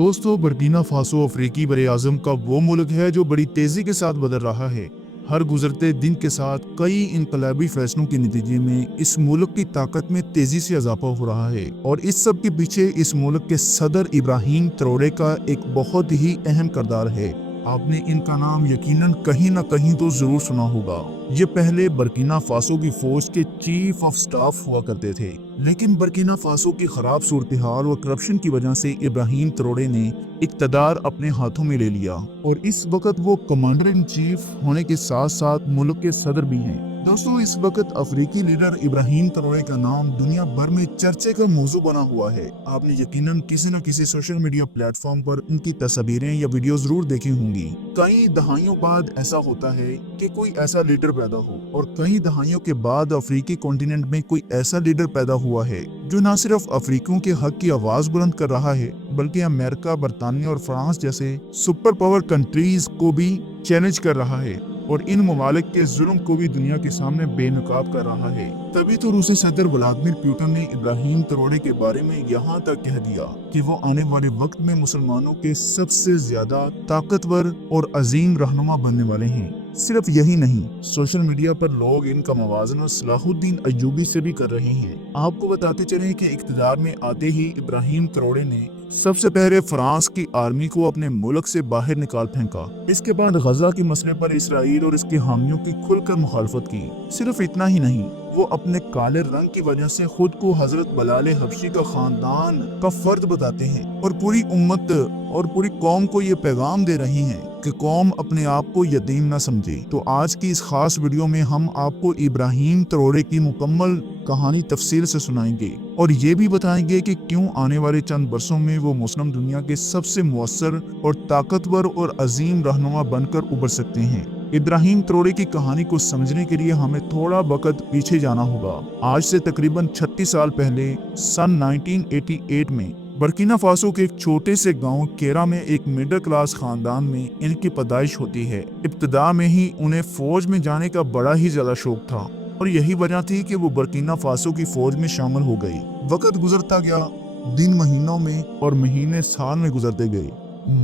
दोस्तों, Burkina Faso अफ्रीकी बरे-ए-आज़म का वो मुल्क है जो बड़ी तेज़ी के साथ बदल रहा है। हर गुजरते दिन के साथ कई इनकलाबी फैसलों के नतीजे में इस मुल्क की ताकत में तेज़ी से इजाफा हो रहा है और इस सब के पीछे इस मुल्क के सदर इब्राहिम ट्रोरे का एक बहुत ही अहम किरदार है। आपने इनका नाम यकीनन कहीं ना कहीं तो जरूर सुना होगा। ये पहले बर्किना फासो की फौज के चीफ ऑफ स्टाफ हुआ करते थे, लेकिन बर्किना फासो की खराब सूरत हाल और करप्शन की वजह से इब्राहिम ट्रोरे ने इक़्तिदार अपने हाथों में ले लिया और इस वक्त वो कमांडर इन चीफ होने के साथ साथ मुल्क के सदर भी हैं। दोस्तों, इस वक्त अफ्रीकी लीडर इब्राहिम ट्रोरे का नाम दुनिया भर में चर्चे का मौजू बना हुआ है। आपने यकीनन किसी न किसी सोशल मीडिया प्लेटफॉर्म पर उनकी तस्वीरें या वीडियो जरूर देखी होंगी। कई दहाइयों बाद ऐसा होता है कि कोई ऐसा लीडर पैदा हो और कई दहाइयों के बाद अफ्रीकी कॉन्टिनेंट में कोई ऐसा लीडर पैदा हुआ है जो न सिर्फ अफ्रीकियों के हक की आवाज बुलंद कर रहा है बल्कि अमेरिका, बरतानिया और फ्रांस जैसे सुपर पावर कंट्रीज को भी चैलेंज कर रहा है और इन ममालिक के जुल्म को भी दुनिया के सामने बेनकाब कर रहा है। तभी तो रूसी सदर व्लादिमीर पुतिन ने इब्राहिम ट्रोरे के बारे में यहाँ तक कह दिया कि वो आने वाले वक्त में मुसलमानों के सबसे ज्यादा ताकतवर और अजीम रहनुमा बनने वाले हैं। सिर्फ यही नहीं, सोशल मीडिया पर लोग इनका मवाजना सलाहुद्दीन अय्यूबी से भी कर रहे हैं। आपको बताते चलें कि इक़्तिदार में आते ही इब्राहिम ट्रोरे ने सबसे पहले फ्रांस की आर्मी को अपने मुल्क से बाहर निकाल फेंका। इसके बाद गजा के मसले पर इसराइल और इसके हामियों की खुलकर मुखालफत की। सिर्फ इतना ही नहीं, वो अपने काले रंग की वजह से खुद को हजरत बलाले हबशी का खानदान का फर्द बताते हैं और पूरी उम्मत और पूरी कौम को ये पैगाम दे रही हैं कि कौम अपने आप को यतीम न समझे। तो आज की इस खास वीडियो में हम आपको इब्राहिम ट्रोरे की मुकम्मल कहानी तफसील से सुनाएंगे और ये भी बताएंगे कि क्यों आने वाले चंद बरसों में वो मुस्लिम दुनिया के सबसे मुअस्सर और ताकतवर और अजीम रहनुमा बनकर उभर सकते हैं। इब्राहिम ट्रोरे की कहानी को समझने के लिए हमें थोड़ा वक्त पीछे जाना होगा। आज से तकरीबन 36 साल पहले सन 1988 में बर्किना फासो के एक छोटे से गांव केरा में एक मिडिल क्लास खानदान में इनकी पैदाइश होती है। इब्तिदा में ही उन्हें फौज में जाने का बड़ा ही ज्यादा शौक था और यही वजह थी कि वो बर्किना फासो की फौज में शामिल हो गई। वक्त गुजरता गया, दिन महीनों में और महीने साल में गुजरते गए।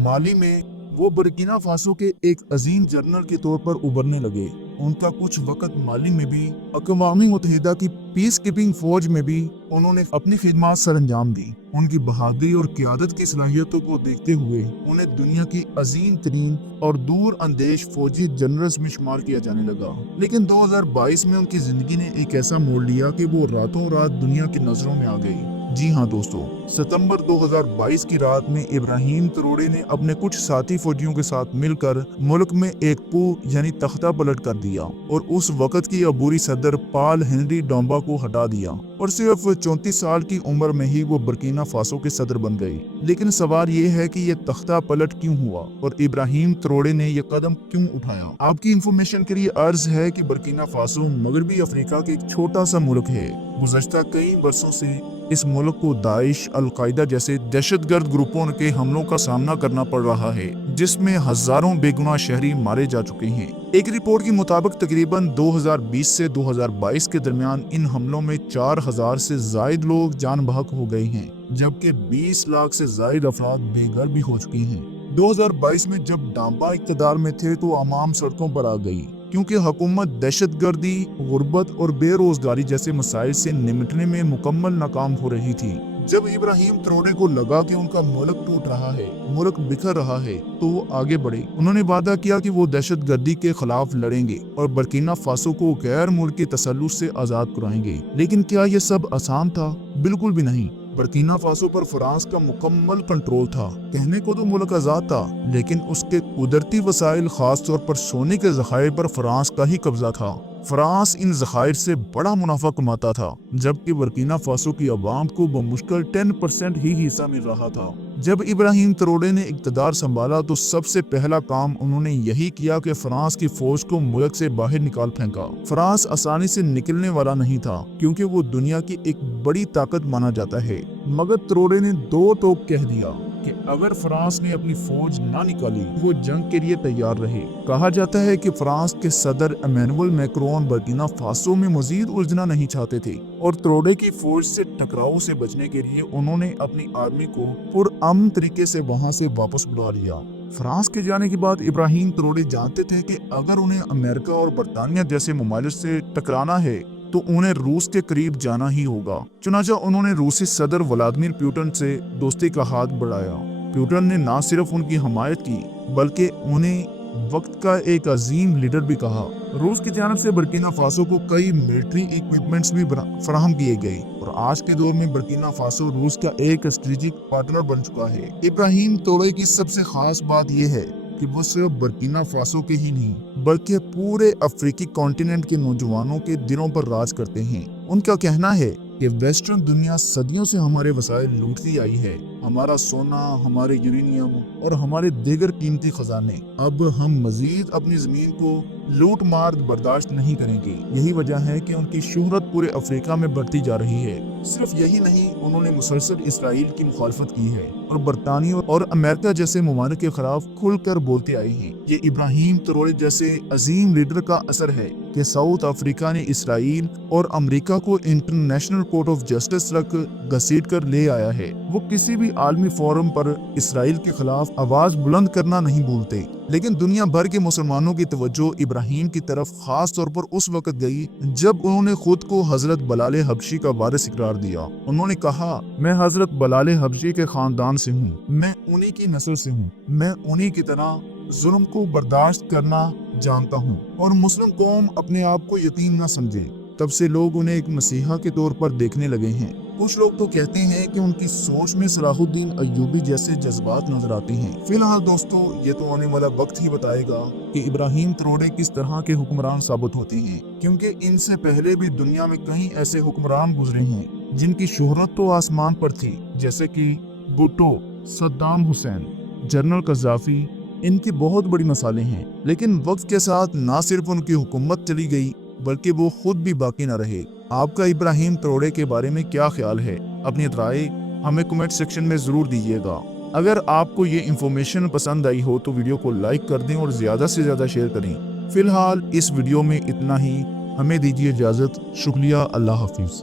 माली में वो बर्किना फासो के एक अजीम जनरल के तौर पर उभरने लगे। उनका कुछ वक्त माली में भी अक़वाम मुत्तहिदा की पीस कीपिंग फौज में भी उन्होंने अपनी खिदमत सर अंजाम दी। उनकी बहादुरी और क़ियादत की सलाहियतों को देखते हुए उन्हें दुनिया की अजीम तरीन और दूर अंदेश फौजी जनरल्स में शुमार किया जाने लगा। लेकिन 2022 में उनकी जिंदगी ने एक ऐसा मोड़ लिया कि वो रातों रात दुनिया की नजरों में आ गई। जी हाँ दोस्तों, सितंबर 2022 की रात में इब्राहिम ट्रोरे ने अपने कुछ साथी फौजियों के साथ मिलकर मुल्क में एक कू यानी तख्ता पलट कर दिया और उस वक्त की अबूरी सदर पॉल हेनरी डोम्बा को हटा दिया और सिर्फ 34 साल की उम्र में ही वो बर्किना फासो के सदर बन गए। लेकिन सवाल ये है कि ये तख्ता पलट क्यों हुआ और इब्राहिम ट्रोरे ने ये कदम क्यों उठाया। आपकी इंफॉर्मेशन के लिए अर्ज है कि बर्किना फासो मगरबी अफ्रीका के एक छोटा सा मुल्क है। गुज़श्ता कई वर्षों से इस मुल्क को दाइश, अल-कायदा जैसे दहशतगर्द ग्रुपों के हमलों का सामना करना पड़ रहा है, जिसमें हजारों बेगुनाह शहरी मारे जा चुके हैं। एक रिपोर्ट के मुताबिक तकरीबन 2020 से 2022 के दरमियान इन हमलों में 4000 से जायद लोग जान बहक हो गए हैं, जबकि 20 लाख से जायद अफराद बेघर भी हो चुके हैं। 2022 में जब डांबा इक़्तिदार में थे तो आवाम सड़कों पर आ गई क्योंकि हुकूमत दहशतगर्दी, गुर्बत और बेरोजगारी जैसे मसाइल से निपटने में मुकम्मल नाकाम हो रही थी। जब इब्राहिम ट्रोरे को लगा कि उनका मुल्क टूट रहा है, मुल्क बिखर रहा है, तो वो आगे बढ़े। उन्होंने वादा किया कि वो दहशतगर्दी के खिलाफ लड़ेंगे और बर्किना फासो को गैर मुल्की तसल्लुत से आजाद कराएंगे। लेकिन क्या ये सब आसान था? बिल्कुल भी नहीं। बर्किना फासो पर फ्रांस का मुकम्मल कंट्रोल था। कहने को तो मुल्क आजाद था, लेकिन उसके कुदरती वसाइल, खास तौर पर सोने के ज़खायर पर फ्रांस का ही कब्जा था। फ्रांस इन ज़खायर से बड़ा मुनाफा कमाता था, जबकि बर्किना फासो की आवाम को बमुश्किल 10% ही हिस्सा मिल रहा था। जब इब्राहिम ट्रोरे ने इक़्तिदार संभाला तो सबसे पहला काम उन्होंने यही किया कि फ्रांस की फौज को मुल्क से बाहर निकाल फेंका। फ्रांस आसानी से निकलने वाला नहीं था क्योंकि वो दुनिया की एक बड़ी ताकत माना जाता है, मगर ट्रोरे ने दो टोक कह दिया कि अगर फ्रांस ने अपनी फौज ना निकाली वो जंग के लिए तैयार रहे। कहा जाता है कि फ्रांस के सदर इमैनुअल मैक्रोन बर्किना फासो में मजीद उलझना नहीं चाहते थे और त्रोड़े की फौज से टकराव से बचने के लिए उन्होंने अपनी आर्मी को पुरअमन तरीके से वहां से वापस बुला लिया। फ्रांस के जाने के बाद इब्राहिम त्रोड़े जानते थे कि अगर उन्हें अमेरिका और बरतानिया जैसे ममालिक से टकराना है तो उन्हें रूस के करीब जाना ही होगा। चुनांचे उन्होंने रूसी सदर व्लादिमीर पुतिन से दोस्ती का हाथ बढ़ाया। पुतिन ने न सिर्फ उनकी हमायत की बल्कि उन्हें वक्त का एक अजीम लीडर भी कहा। रूस की जानब से बर्किना फासो को कई मिलिट्री इक्विपमेंट्स भी फराहम किए गए और आज के दौर में बर्किना फासो रूस का एक स्ट्रेटेजिक पार्टनर बन चुका है। इब्राहिम त्रोड़े की सबसे खास बात यह है कि वो सिर्फ बर्किना फासो के ही नहीं बल्कि पूरे अफ्रीकी कॉन्टिनेंट के नौजवानों के दिलों पर राज करते हैं। उनका कहना है कि वेस्टर्न दुनिया सदियों से हमारे वसाइल लूटती आई है, हमारा सोना, हमारे यूरेनियम और हमारे दीगर कीमती खजाने। अब हम मजीद अपनी जमीन को लूट मार बर्दाश्त नहीं करेंगे। यही वजह है कि उनकी शोहरत पूरे अफ्रीका में बढ़ती जा रही है। सिर्फ यही नहीं, उन्होंने मुसलसल इसराइल की मुखालफत की है और बरतानिया और अमेरिका जैसे ममालिक के खिलाफ खुलकर बोलते आए हैं। ये इब्राहिम त्रोड़े जैसे अजीम लीडर का असर है कि साउथ अफ्रीका ने इसराइल और अमेरिका को इंटरनेशनल कोर्ट ऑफ जस्टिस तक घसीट कर ले आया है। वो किसी भी आलमी फोरम पर इसराइल के खिलाफ आवाज बुलंद करना नहीं भूलते, लेकिन दुनिया भर के मुसलमानों की तवज्जो इब्राहिम की तरफ खास तौर पर उस वक्त गई जब उन्होंने खुद को हजरत बलाल हबशी का वारिस इकरार दिया। उन्होंने कहा, मैं हजरत बलाल हबशी के खानदान से हूँ, मैं उन्हीं की नस्ल से हूँ, मैं उन्हीं की तरह जुल्म को बर्दाश्त करना जानता हूँ और मुस्लिम कौम अपने आप को यतीम न समझे। तब से लोग उन्हें एक मसीहा के तौर पर देखने लगे हैं। कुछ लोग तो कहते हैं कि उनकी सोच में सलाहुद्दीन अय्यूबी जैसे जज्बात नजर आते हैं। फिलहाल दोस्तों, ये तो आने वाला वक्त ही बताएगा कि इब्राहिम त्रोड़े किस तरह के हुक्मरान साबित होते हैं, क्योंकि इनसे पहले भी दुनिया में कई ऐसे हुक्मरान गुजरे हैं जिनकी शोहरत तो आसमान पर थी, जैसे कि भुट्टो, सद्दाम हुसैन, जनरल कज़ाफी। इनकी बहुत बड़ी मिसालें हैं, लेकिन वक्त के साथ न सिर्फ उनकी हुकूमत चली गई बल्कि वो खुद भी बाकी न रहे। आपका इब्राहिम त्रोड़े के बारे में क्या ख्याल है? अपनी राय हमें कमेंट सेक्शन में जरूर दीजिएगा। अगर आपको ये इंफॉर्मेशन पसंद आई हो तो वीडियो को लाइक कर दें और ज्यादा से ज्यादा शेयर करें। फिलहाल इस वीडियो में इतना ही। हमें दीजिए इजाजत। शुक्रिया। अल्लाह हाफिज।